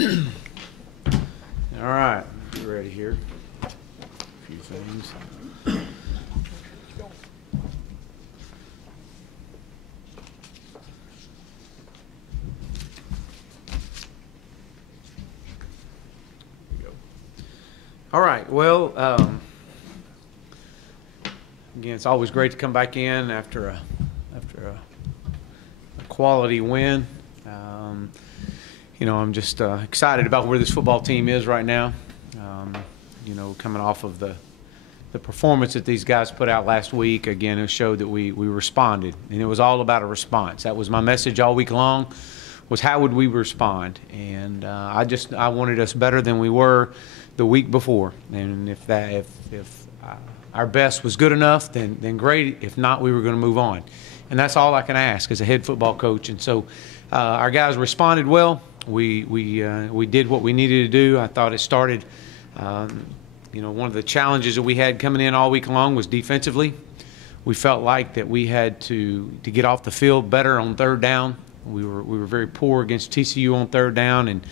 All right, get ready here. A few things. All right, well, again, it's always great to come back in after a quality win. I'm just excited about where this football team is right now. Coming off of the performance that these guys put out last week, again, it showed that we responded, and it was all about a response. That was my message all week long, was how would we respond? And I wanted us better than we were the week before. And if our best was good enough, then great. If not, we were going to move on. And that's all I can ask as a head football coach. And so our guys responded well. We did what we needed to do. I thought it started, one of the challenges that we had coming in all week long was defensively. We felt like that we had to get off the field better on third down. We were very poor against TCU on third down, and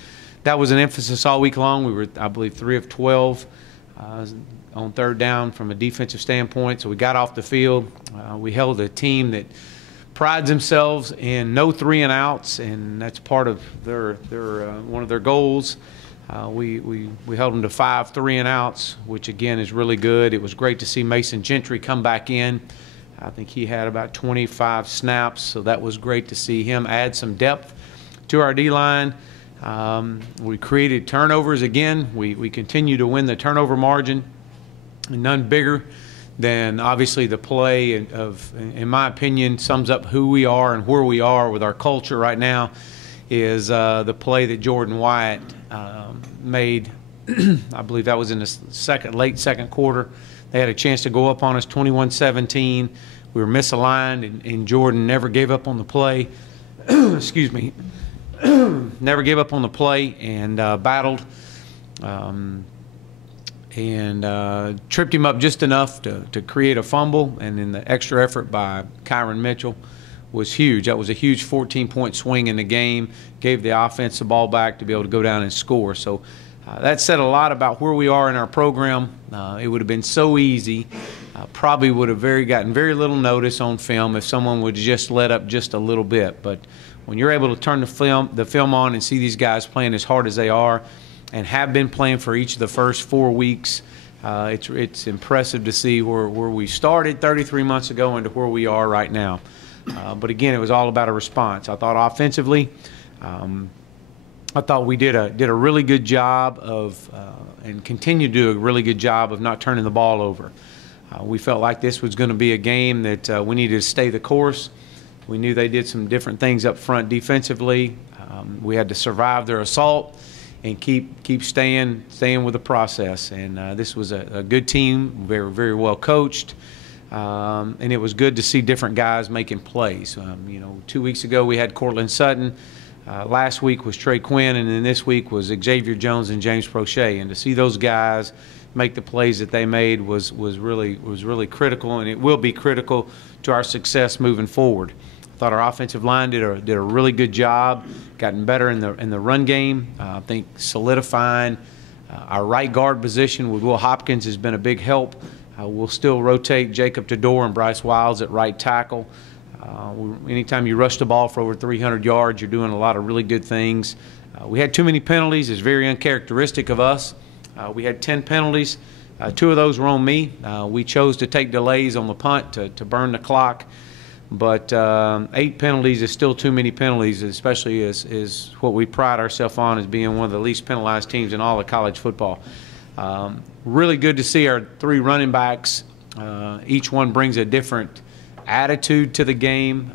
that was an emphasis all week long. We were, I believe, 3 of 12 on third down from a defensive standpoint. So we got off the field. We held a team that prides themselves in no 3-and-outs, and that's part of their one of their goals. We held them to 5 3-and-outs, which again is really good. It was great to see Mason Gentry come back in. I think he had about 25 snaps, so that was great to see him add some depth to our D-line. We created turnovers again. We continue to win the turnover margin, and none bigger than obviously the play in my opinion, sums up who we are and where we are with our culture right now, is the play that Jordan Wyatt made. I believe that was in the late second quarter. They had a chance to go up on us 21-17. We were misaligned, and Jordan never gave up on the play. Excuse me. Never gave up on the play and battled and tripped him up just enough to create a fumble, and then the extra effort by Kyron Mitchell was huge. That was a huge 14-point swing in the game, gave the offense the ball back to be able to go down and score. So that said a lot about where we are in our program. It would have been so easy, probably would have gotten very little notice on film if someone would just let up just a little bit. But when you're able to turn the film on and see these guys playing as hard as they are and have been playing for each of the first 4 weeks, it's impressive to see where we started 33 months ago and to where we are right now. But again, it was all about a response. I thought offensively, I thought we did a really good job of and continue to do a really good job of not turning the ball over. We felt like this was going to be a game that we needed to stay the course. We knew they did some different things up front defensively. We had to survive their assault and keep staying with the process. And this was a good team, very, very well coached. And it was good to see different guys making plays. 2 weeks ago we had Cortland Sutton. Last week was Trey Quinn, and then this week was Xavier Jones and James Prochet. And to see those guys make the plays that they made was really critical, and it will be critical to our success moving forward. I thought our offensive line did a really good job, gotten better in the run game. I think solidifying our right guard position with Will Hopkins has been a big help. We'll still rotate Jacob Tador and Bryce Wiles at right tackle. Anytime you rush the ball for over 300 yards, you're doing a lot of really good things. We had too many penalties. It's very uncharacteristic of us. We had 10 penalties. 2 of those were on me. We chose to take delays on the punt to burn the clock. But 8 penalties is still too many penalties, especially is what we pride ourselves on as being one of the least penalized teams in all of college football. Really good to see our 3 running backs. Each one brings a different attitude to the game.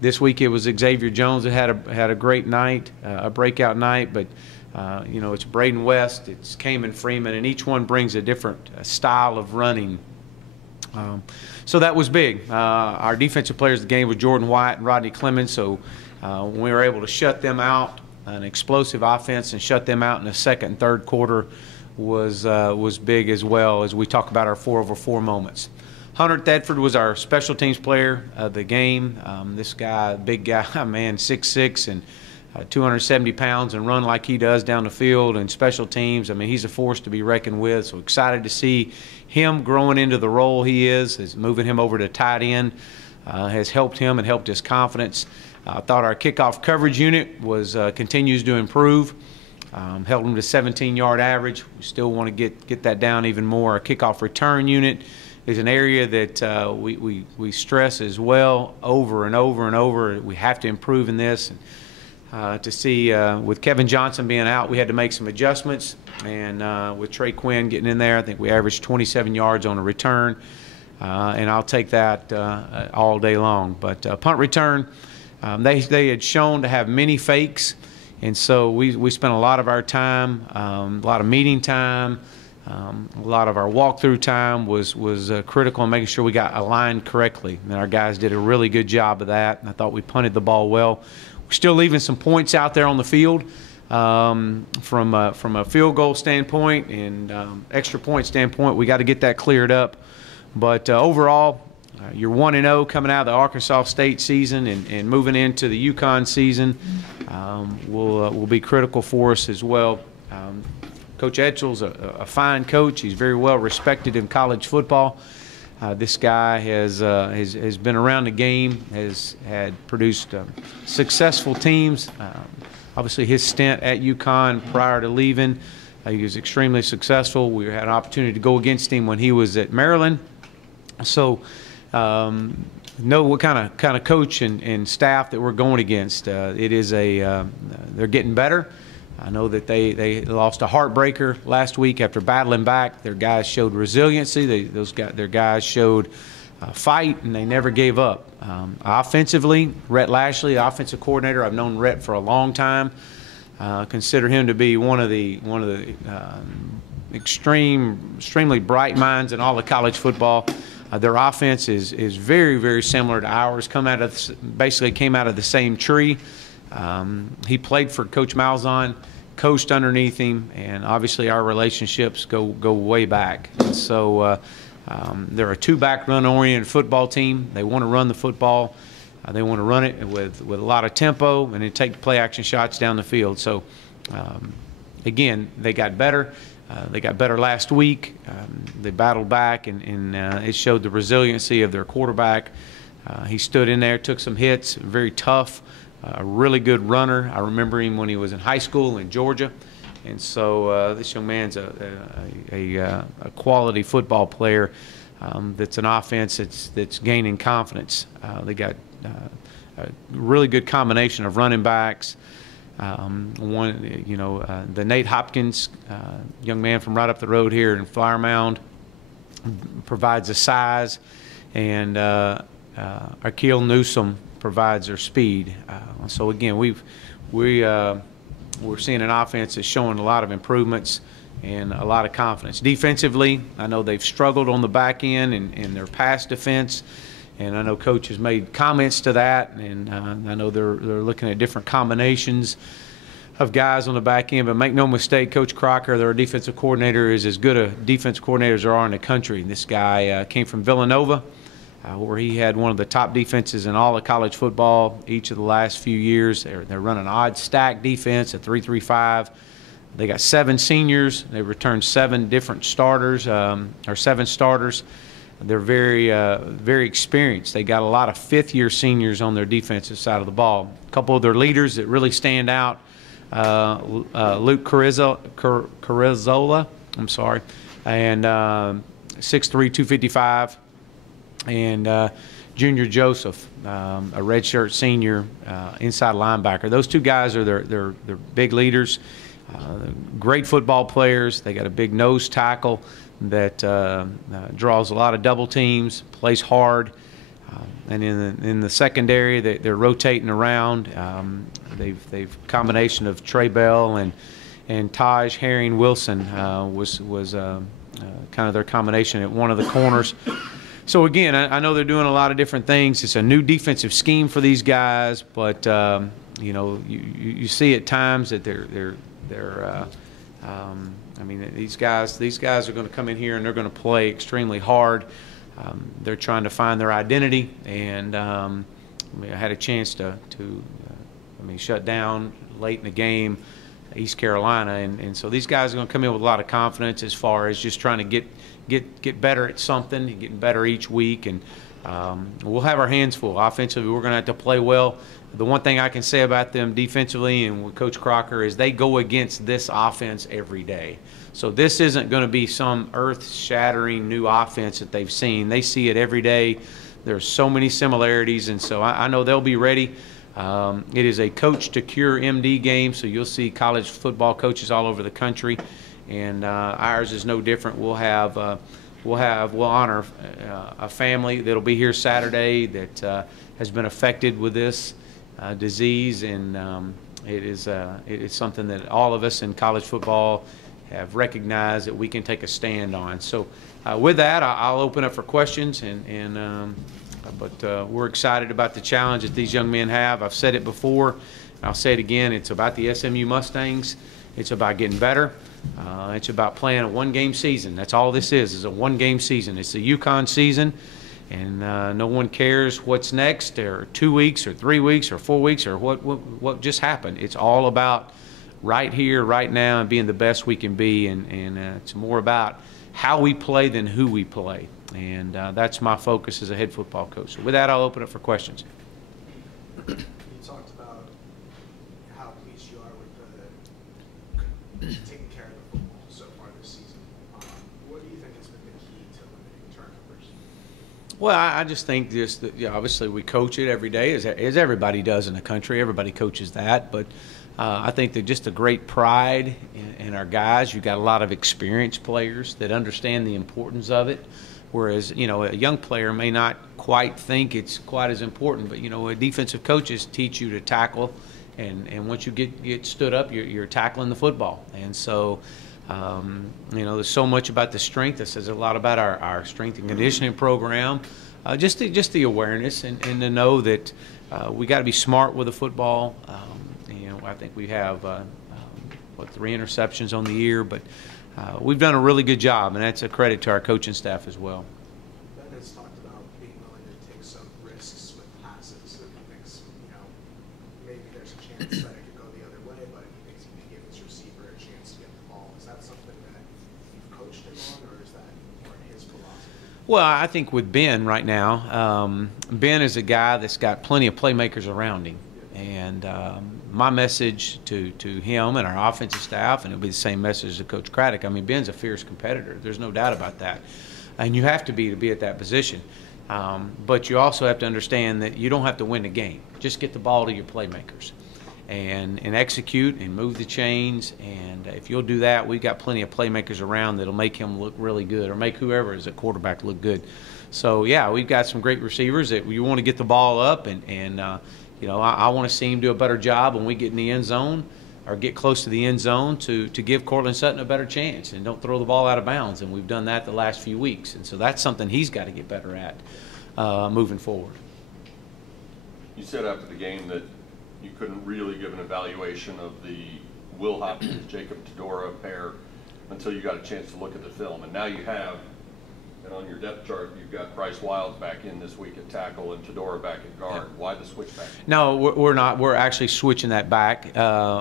This week it was Xavier Jones that had a great night, a breakout night. But it's Braden West, it's Kamen Freeman, and each one brings a different style of running. So that was big. Our defensive players of the game was Jordan White and Rodney Clemens. So when we were able to shut them out, an explosive offense, and shut them out in the second and third quarter was big as well, as we talk about our 4-over-4 moments. Hunter Thedford was our special teams player of the game. This guy, big guy, man, 6'6", and 270 pounds and run like he does down the field and special teams. I mean, he's a force to be reckoned with. So excited to see him growing into the role he is moving him over to tight end. Has helped him and helped his confidence. I thought our kickoff coverage unit continues to improve. Held him to 17-yard average. We still want to get that down even more. Our kickoff return unit is an area that we stress as well over and over and over. We have to improve in this. To see with Kevin Johnson being out, we had to make some adjustments. And with Trey Quinn getting in there, I think we averaged 27 yards on a return. And I'll take that all day long. But punt return, they had shown to have many fakes. And so we spent a lot of our time, a lot of meeting time, a lot of our walkthrough time was critical in making sure we got aligned correctly. And our guys did a really good job of that. And I thought we punted the ball well. We're still leaving some points out there on the field from a field goal standpoint and extra point standpoint. We got to get that cleared up. But overall, you're 1-0 coming out of the Arkansas State season and moving into the Yukon season will be critical for us as well. Coach Etchel's a fine coach. He's very well respected in college football. This guy has been around the game, had produced successful teams. Obviously, his stint at Yukon prior to leaving, he was extremely successful. We had an opportunity to go against him when he was at Maryland. So know what kind of coach and staff that we're going against. It is they're getting better. I know that they lost a heartbreaker last week after battling back. Their guys showed resiliency. Their guys showed fight, and they never gave up. Offensively, Rhett Lashley, offensive coordinator, I've known Rhett for a long time. Consider him to be one of the extremely bright minds in all of college football. Their offense is very, very similar to ours. Basically came out of the same tree. He played for Coach Malzahn, coached underneath him, and obviously our relationships go way back. And so they're a two-back run-oriented football team. They want to run the football. They want to run it with a lot of tempo and then take the play-action shots down the field. So, again, they got better. They got better last week. They battled back, and it showed the resiliency of their quarterback. He stood in there, took some hits, very tough, a really good runner. I remember him when he was in high school in Georgia. And so this young man's a quality football player that's an offense that's gaining confidence. They got a really good combination of running backs. The Nate Hopkins, young man from right up the road here in Flower Mound, provides the size, and Akeel Newsome provides their speed. So again, we're seeing an offense that's showing a lot of improvements and a lot of confidence. Defensively, I know they've struggled on the back end in their pass defense. And I know Coach has made comments to that, and I know they're looking at different combinations of guys on the back end. But make no mistake, Coach Crocker, their defensive coordinator, is as good a defensive coordinator as there are in the country. This guy came from Villanova, where he had one of the top defenses in all of college football each of the last few years. They're running an odd stack defense, a 3-3-5. They got 7 seniors. They returned 7 different starters, or 7 starters. They're very experienced. They got a lot of fifth-year seniors on their defensive side of the ball. A couple of their leaders that really stand out, Luke Carrizzola, I'm sorry, and 6'3", 255, and Junior Joseph, a redshirt senior inside linebacker. Those 2 guys are their big leaders, great football players. They got a big nose tackle that draws a lot of double teams, plays hard, and in the secondary they're rotating around. They've combination of Trey Bell and Taj Herring Wilson was kind of their combination at one of the corners. So again, I know they're doing a lot of different things. It's a new defensive scheme for these guys, but you see at times that they're I mean, these guys are going to come in here and they're going to play extremely hard. They're trying to find their identity, and I had a chance to mean, shut down late in the game, East Carolina, and so these guys are going to come in with a lot of confidence as far as just trying to get better at something, getting better each week, and we'll have our hands full. Offensively, we're going to have to play well. The one thing I can say about them defensively and with Coach Crocker is they go against this offense every day. So this isn't going to be some earth-shattering new offense that they've seen. They see it every day. There's so many similarities, and so I know they'll be ready. It is a coach-to-cure MD game, so you'll see college football coaches all over the country, and ours is no different. We'll honor a family that'll be here Saturday that has been affected with this disease, and it is something that all of us in college football have recognized that we can take a stand on. So with that, I'll open up for questions, but we're excited about the challenge that these young men have. I've said it before, and I'll say it again. It's about the SMU Mustangs. It's about getting better. It's about playing a one-game season. That's all this is a one-game season. It's the UConn season, and no one cares what's next, or 2 weeks, or 3 weeks, or 4 weeks, or what just happened. It's all about right here, right now, and being the best we can be, and it's more about how we play than who we play, and that's my focus as a head football coach. So with that, I'll open it for questions. You talked about how pleased you are with taking care of the football so far this season. What do you think has been the key to limiting turnovers? Well, I just think obviously we coach it every day, as everybody does in the country. Everybody coaches that, but I think that just a great pride in our guys. You've got a lot of experienced players that understand the importance of it, whereas, a young player may not quite think it's quite as important. But, defensive coaches teach you to tackle, and once you get stood up, you're tackling the football. And so, there's so much about the strength. This says a lot about our strength and conditioning program. Just the awareness and to know that we got to be smart with the football. I think we have 3 interceptions on the year, but we've done a really good job, and that's a credit to our coaching staff as well. Ben has talked about being willing to take some risks with passes. He thinks, maybe there's a chance that it could go the other way, but he thinks he can give his receiver a chance to get the ball. Is that something that you've coached him on, or is that more in his philosophy? Well, I think with Ben right now, Ben is a guy that's got plenty of playmakers around him. And my message to him and our offensive staff, and it'll be the same message to Coach Craddock. I mean, Ben's a fierce competitor. There's no doubt about that. And you have to be at that position. But you also have to understand that you don't have to win the game. Just get the ball to your playmakers and execute and move the chains. And if you'll do that, we've got plenty of playmakers around that'll make him look really good, or make whoever is a quarterback look good. So, yeah, we've got some great receivers that you want to get the ball up, and I want to see him do a better job when we get in the end zone or get close to the end zone to give Cortland Sutton a better chance and don't throw the ball out of bounds. And we've done that the last few weeks. And so that's something he's got to get better at moving forward. You said after the game that you couldn't really give an evaluation of the Will Hopkins-Jacob Tedora pair until you got a chance to look at the film. And now you have. And on your depth chart, you've got Bryce Wilds back in this week at tackle and Tedora back at guard. Yeah. Why the switch back? No, we're not. We're actually switching that back.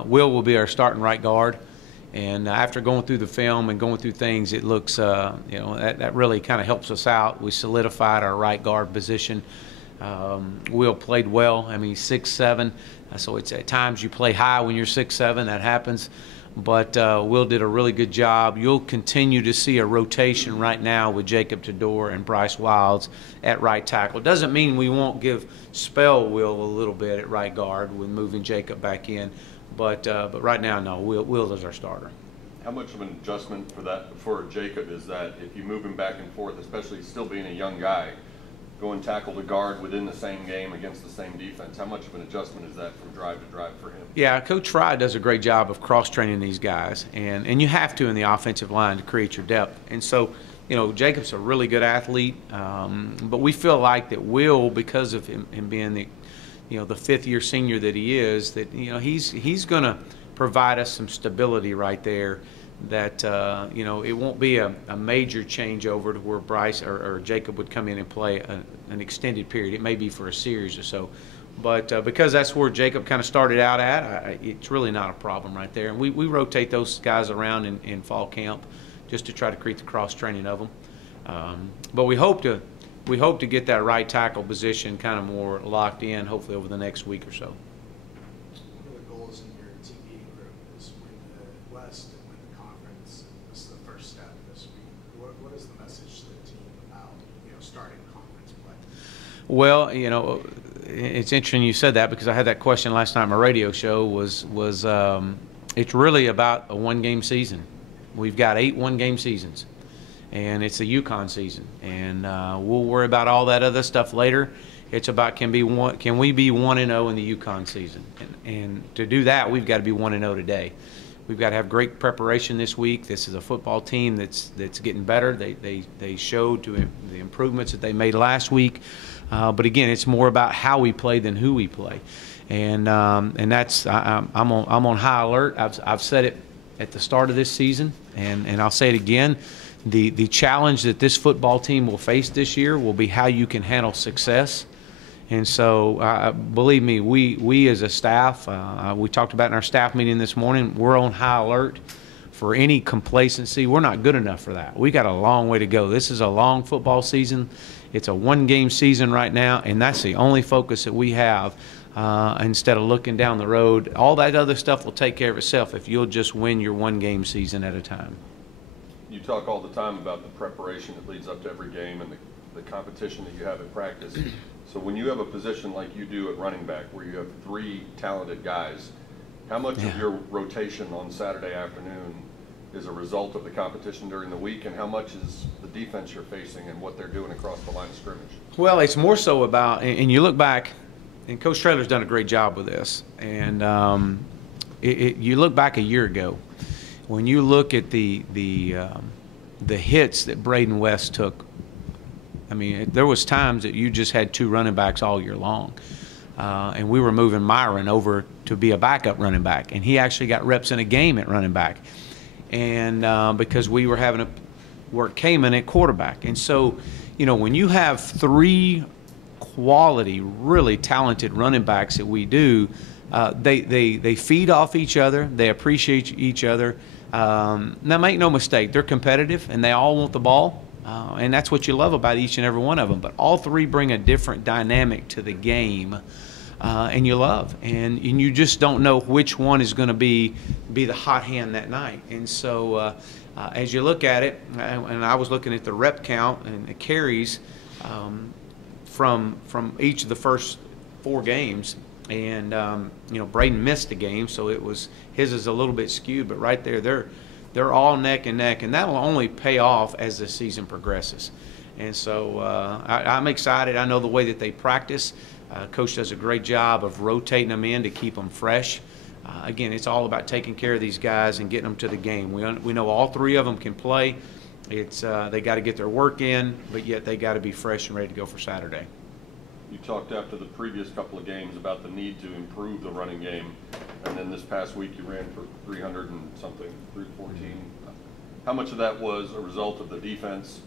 Will be our starting right guard. And after going through the film and going through things, it looks, that really kind of helps us out. We solidified our right guard position. Will played well. I mean, 6'7", so it's at times you play high when you're 6'7". That happens. But Will did a really good job. You'll continue to see a rotation right now with Jacob Tedora and Bryce Wilds at right tackle. Doesn't mean we won't spell Will a little bit at right guard with moving Jacob back in. But right now, no, Will is our starter. How much of an adjustment for Jacob is that if you move him back and forth, especially still being a young guy, going tackle to guard within the same game against the same defense? How much of an adjustment is that from drive to drive for him? Yeah, Coach Fry does a great job of cross-training these guys, and you have to in the offensive line to create your depth. And so, Jacob's a really good athlete, but we feel like that Will, because of him being the fifth-year senior that he is, that he's going to provide us some stability right there. That it won't be a major changeover to where Bryce or Jacob would come in and play an extended period. It may be for a series or so, But because that's where Jacob kind of started out at, it's really not a problem right there. And we rotate those guys around in fall camp just to try to create the cross training of them. But we hope to get that right tackle position kind of more locked in, hopefully over the next week or so. One of the goals in your team meeting group is win the West and win the conference. This is the first step this week. What is the message to the team about starting conference play? Well, it's interesting you said that, because I had that question last night on my radio show. It's really about a one-game season. We've got 8 one-game seasons, and it's the UConn season, and we'll worry about all that other stuff later. It's about can we be 1-0 in the UConn season, and to do that, we've got to be 1-0 today. We've got to have great preparation this week. This is a football team that's getting better. They showed the improvements that they made last week. But again, it's more about how we play than who we play, and that's I'm on high alert. I've said it at the start of this season, and I'll say it again. The challenge that this football team will face this year will be how you can handle success. And so, believe me, we as a staff, we talked about in our staff meeting this morning, we're on high alert for any complacency. We're not good enough for that. We got a long way to go. This is a long football season. It's a one-game season right now, and that's the only focus that we have instead of looking down the road. All that other stuff will take care of itself if you'll just win your one-game season at a time. You talk all the time about the preparation that leads up to every game and the competition that you have in practice. So when you have a position like you do at running back, where you have 3 talented guys, how much of your rotation on Saturday afternoon is a result of the competition during the week, and how much is the defense you're facing and what they're doing across the line of scrimmage? Well, it's more so about, and you look back, and Coach Traylor's done a great job with this, and you look back a year ago, when you look at the hits that Braden West took. I mean, there was times that you just had 2 running backs all year long, and we were moving Myron over to be a backup running back, and he actually got reps in a game at running back, and because we were having to work Kamen at quarterback. And so, when you have 3 quality, really talented running backs that we do, they feed off each other, they appreciate each other. Now, make no mistake, they're competitive, and they all want the ball. And that's what you love about each and every one of them. But all 3 bring a different dynamic to the game, and you love. And you just don't know which one is going to be the hot hand that night. And so as you look at it, and I was looking at the rep count and the carries from each of the first 4 games. And, Braden missed the game, so his is a little bit skewed. But right there, they're all neck and neck, and that'll only pay off as the season progresses. And so I'm excited. I know the way that they practice. Coach does a great job of rotating them in to keep them fresh. Again, it's all about taking care of these guys and getting them to the game. We know all 3 of them can play. They got to get their work in, but yet they got to be fresh and ready to go for Saturday. You talked after the previous couple of games about the need to improve the running game, and then this past week you ran for 300 and something, 314. How much of that was a result of the defense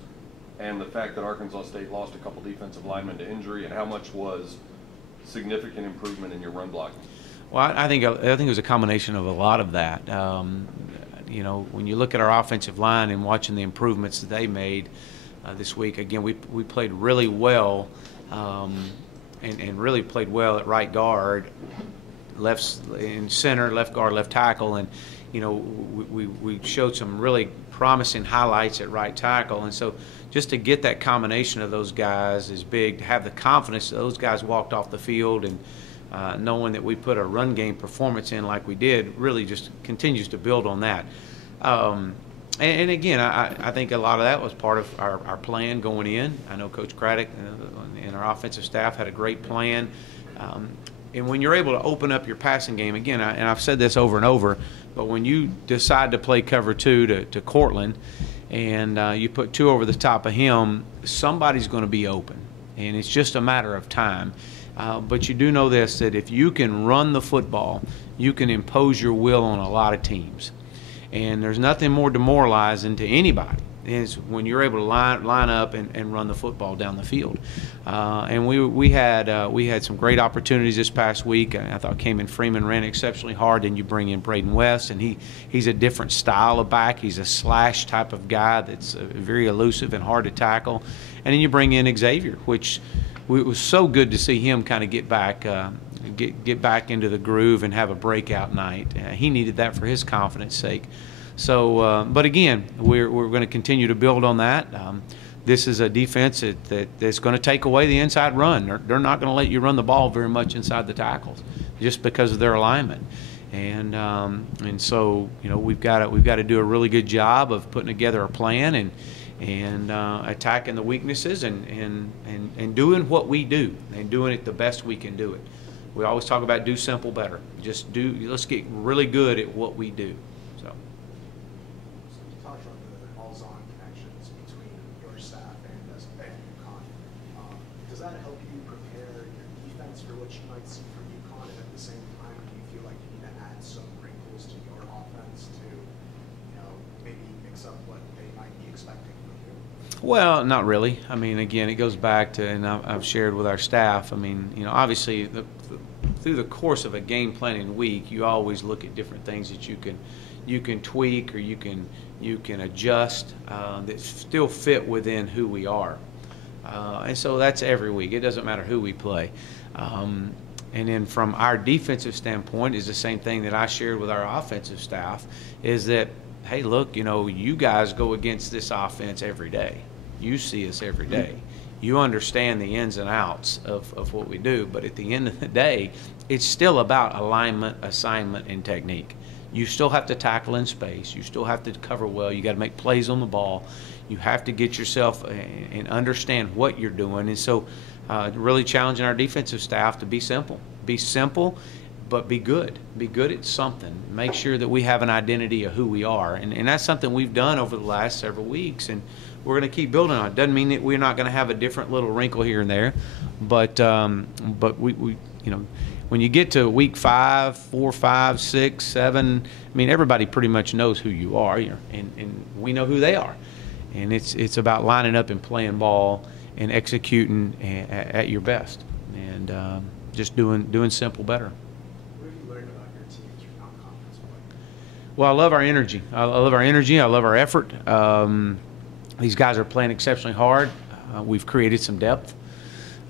and the fact that Arkansas State lost a couple defensive linemen to injury, and how much was significant improvement in your run blocking? Well, I think it was a combination of a lot of that. When you look at our offensive line and watching the improvements that they made this week, again, we played really well. And really played well at right guard, in center, left guard, left tackle, and we showed some really promising highlights at right tackle. And so just to get that combination of those guys is big. To have the confidence that those guys walked off the field, and knowing that we put a run game performance in like we did, really just continues to build on that. And again, I think a lot of that was part of our plan going in. I know Coach Craddock and our offensive staff had a great plan. And when you're able to open up your passing game, again, and I've said this over and over, but when you decide to play cover 2 to Cortland, and you put 2 over the top of him, somebody's going to be open. And it's just a matter of time. But you do know this, that if you can run the football, you can impose your will on a lot of teams. And there's nothing more demoralizing to anybody is when you're able to line up and run the football down the field. And we had some great opportunities this past week. I thought Kamen Freeman ran exceptionally hard. Then you bring in Braden West, and he's a different style of back. He's a slash type of guy that's very elusive and hard to tackle. And then you bring in Xavier, which it was so good to see him kind of get back into the groove and have a breakout night. He needed that for his confidence sake. So, but again, we're going to continue to build on that. This is a defense that's going to take away the inside run. They're not going to let you run the ball very much inside the tackles, just because of their alignment. And so, you know, we've got to do a really good job of putting together a plan and attacking the weaknesses and doing what we do and doing it the best we can do it. We always talk about do simple better. Let's get really good at what we do. Touch on the always-on connections between your staff and UConn. Does that help you prepare your defense for what you might see from UConn? And at the same time, do you feel like you need to add some wrinkles to your offense to, you know, maybe mix up what they might be expecting from you? Well, not really. I mean, again, it goes back to, and I've shared with our staff. I mean, you know, obviously through the course of a game planning week, you always look at different things that you can tweak or you can adjust that still fit within who we are. And so that's every week. It doesn't matter who we play. And then from our defensive standpoint is the same thing that I shared with our offensive staff, is that, hey, look, you know, you guys go against this offense every day. You see us every day. You understand the ins and outs of what we do, but at the end of the day, it's still about alignment, assignment, and technique. You still have to tackle in space. You still have to cover well. You got to make plays on the ball. You have to get yourself and understand what you're doing. And so really challenging our defensive staff to be simple. Be simple, but be good. Be good at something. Make sure that we have an identity of who we are. And that's something we've done over the last several weeks, and we're going to keep building on it. Doesn't mean that we're not going to have a different little wrinkle here and there, but we you know, when you get to week 5, 4, 5, 6, 7, I mean, everybody pretty much knows who you are, and we know who they are. And it's about lining up and playing ball and executing at your best, and just doing simple better. What have you learned about your team through non-conference play? Well, I love our energy. I love our energy. I love our effort. These guys are playing exceptionally hard. We've created some depth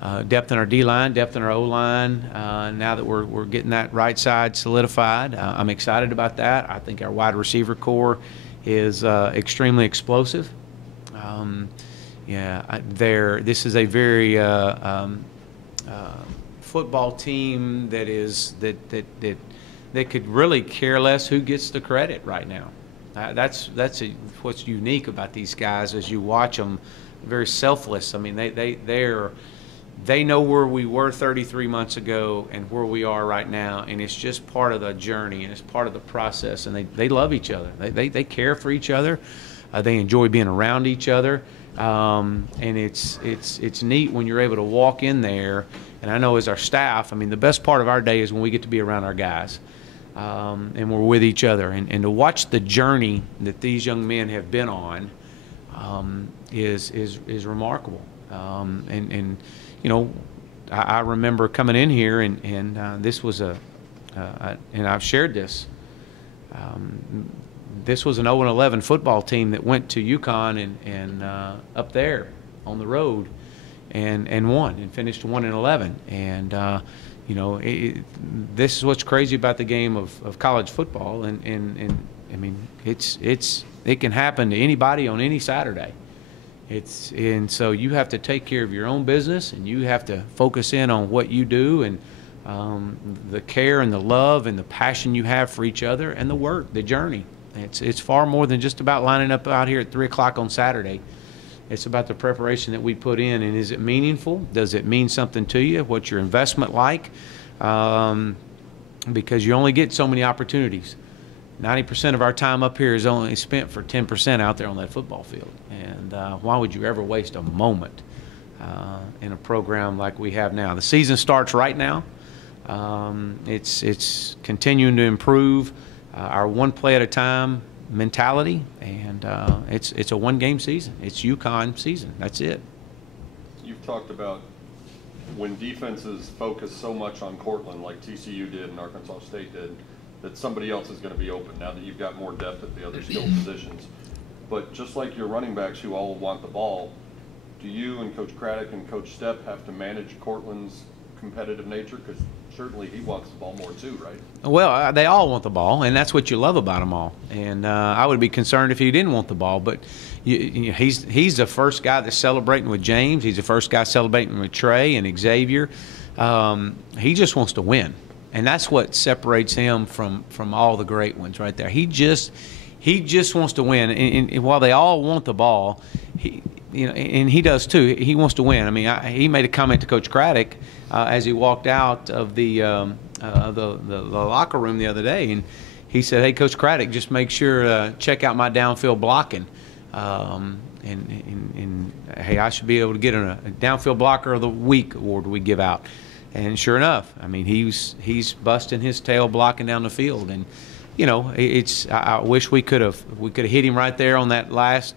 in our D-line, depth in our O-line. Now that we're getting that right side solidified, I'm excited about that. I think our wide receiver core is extremely explosive. This is a very football team that could really care less who gets the credit right now. That's what's unique about these guys as you watch them. Very selfless. I mean, they know where we were 33 months ago and where we are right now, and it's just part of the journey and it's part of the process. And they love each other. They care for each other. They enjoy being around each other. And it's neat when you're able to walk in there. And I know as our staff, I mean, the best part of our day is when we get to be around our guys. And we're with each other, and to watch the journey that these young men have been on is remarkable. And you know, I remember coming in here, and this was and I've shared this. This was an 0-11 football team that went to UConn and up there on the road and won and finished 1-11. And you know, this is what's crazy about the game of college football, and I mean, it can happen to anybody on any Saturday. And so you have to take care of your own business, and you have to focus in on what you do, and the care and the love and the passion you have for each other, and the work, the journey. It's far more than just about lining up out here at 3 o'clock on Saturday. It's about the preparation that we put in, and is it meaningful? Does it mean something to you? What's your investment like? Because you only get so many opportunities. 90% of our time up here is only spent for 10% out there on that football field. And why would you ever waste a moment in a program like we have now? The season starts right now. It's continuing to improve. Our one play at a time mentality, and it's a one-game season. It's UConn season. That's it. You've talked about when defenses focus so much on Cortland, like TCU did and Arkansas State did, that somebody else is going to be open now that you've got more depth at the other skill positions. But just like your running backs who all want the ball, do you and Coach Craddock and Coach Sept have to manage Cortland's competitive nature? Because certainly he wants the ball more too, right? Well, they all want the ball, and that's what you love about them all. And I would be concerned if he didn't want the ball. But he's the first guy that's celebrating with James. He's the first guy celebrating with Trey and Xavier. He just wants to win, and that's what separates him from all the great ones right there. He just wants to win, and while they all want the ball, and he does too. He wants to win. I mean, he made a comment to Coach Craddock as he walked out of the locker room the other day, and he said, "Hey, Coach Craddock, just make sure check out my downfield blocking, and hey, I should be able to get a downfield blocker of the week award we give out." And sure enough, I mean, he's busting his tail blocking down the field, and I wish we could have hit him right there on that last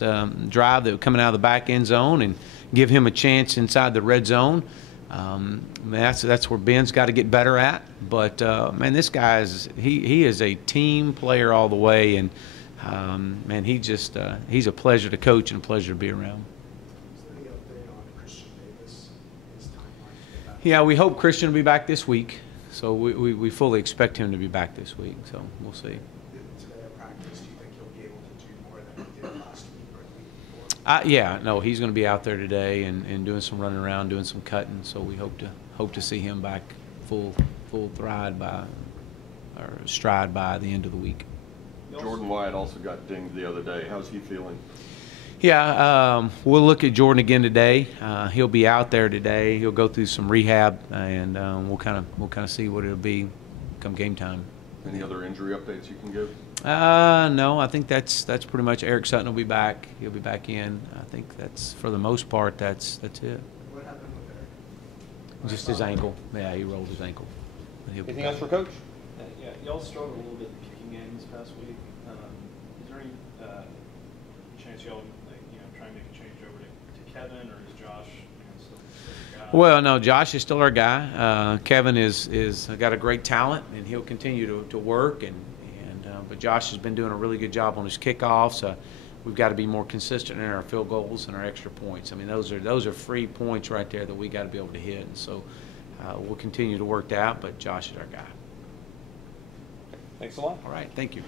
drive that was coming out of the back end zone and give him a chance inside the red zone. That's where Ben's got to get better at. But man, this guy he is a team player all the way, and man, he's a pleasure to coach and a pleasure to be around. Is there any update on Christian Davis, his timeline to get back? Yeah, we hope Christian will be back this week. So we fully expect him to be back this week. So we'll see. Today at practice, do you think he'll be able to do more than he did last week or the week before? Yeah, no, he's going to be out there today and doing some running around, doing some cutting. So we hope to see him back full stride by the end of the week. Jordan Wyatt also got dinged the other day. How's he feeling? Yeah, we'll look at Jordan again today. He'll be out there today. He'll go through some rehab, and we'll kind of see what it'll be come game time. Any other injury updates you can give? No, I think that's pretty much. Eric Sutton will be back. He'll be back in. I think that's for the most part. That's it. What happened with Eric? Just his ankle. Yeah, he rolled his ankle. Anything else for Coach? Yeah, y'all struggled a little bit in the kicking game this past week. Is there any chance y'all try and make a change over to Kevin, or is Josh still the guy? Well, no, Josh is still our guy. Kevin is got a great talent, and he'll continue to work. But Josh has been doing a really good job on his kickoffs. We've got to be more consistent in our field goals and our extra points. I mean, those are free points right there that we got to be able to hit. And so we'll continue to work that. But Josh is our guy. Thanks a lot. All right, thank you.